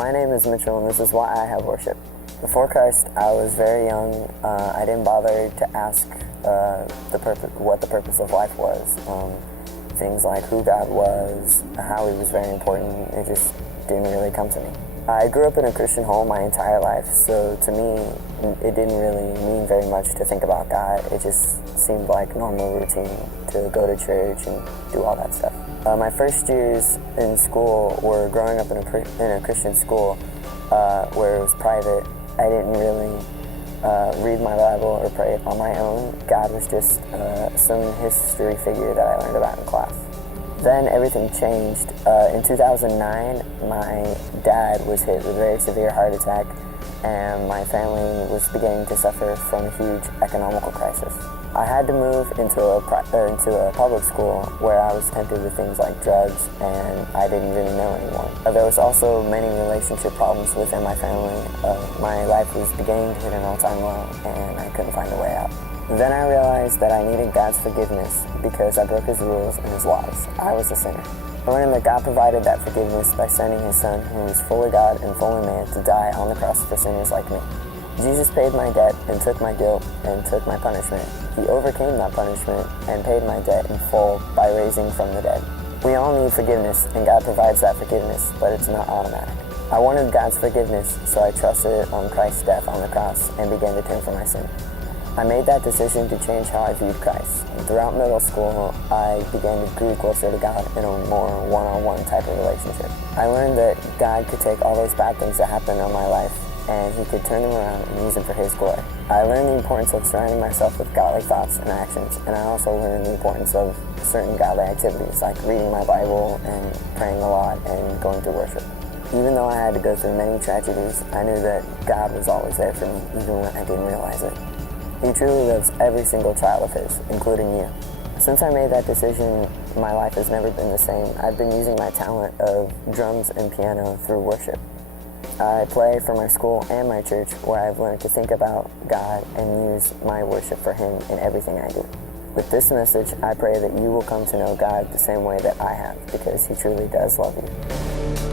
My name is Mitchell, and this is why I have worship. Before Christ, I was very young. I didn't bother to ask what the purpose of life was. Things like who God was, how He was very important. It just didn't really come to me. I grew up in a Christian home my entire life, so to me, it didn't really mean very much to think about God. It just seemed like normal routine to go to church and do all that stuff. My first years in school were growing up in a Christian school where it was private. I didn't really read my Bible or pray on my own. God was just some history figure that I learned about in class. Then everything changed. In 2009, my dad was hit with a very severe heart attack, and my family was beginning to suffer from a huge economical crisis. I had to move into a public school where I was tempted with things like drugs, and I didn't really know anyone. There was also many relationship problems within my family. My life was beginning to hit an all-time low, and I couldn't find a way out. Then I realized that I needed God's forgiveness because I broke His rules and His laws. I was a sinner. I learned that God provided that forgiveness by sending His Son, who was fully God and fully man, to die on the cross for sinners like me. Jesus paid my debt and took my guilt and took my punishment. He overcame that punishment and paid my debt in full by raising from the dead. We all need forgiveness, and God provides that forgiveness, but it's not automatic. I wanted God's forgiveness, so I trusted on Christ's death on the cross and began to turn from my sin. I made that decision to change how I viewed Christ. Throughout middle school, I began to grow closer to God in a more one-on-one type of relationship. I learned that God could take all those bad things that happened in my life and He could turn them around and use them for His glory. I learned the importance of surrounding myself with godly thoughts and actions, and I also learned the importance of certain godly activities like reading my Bible and praying a lot and going to worship. Even though I had to go through many tragedies, I knew that God was always there for me, even when I didn't realize it. He truly loves every single child of His, including you. Since I made that decision, my life has never been the same. I've been using my talent of drums and piano through worship. I play for my school and my church, where I've learned to think about God and use my worship for Him in everything I do. With this message, I pray that you will come to know God the same way that I have, because He truly does love you.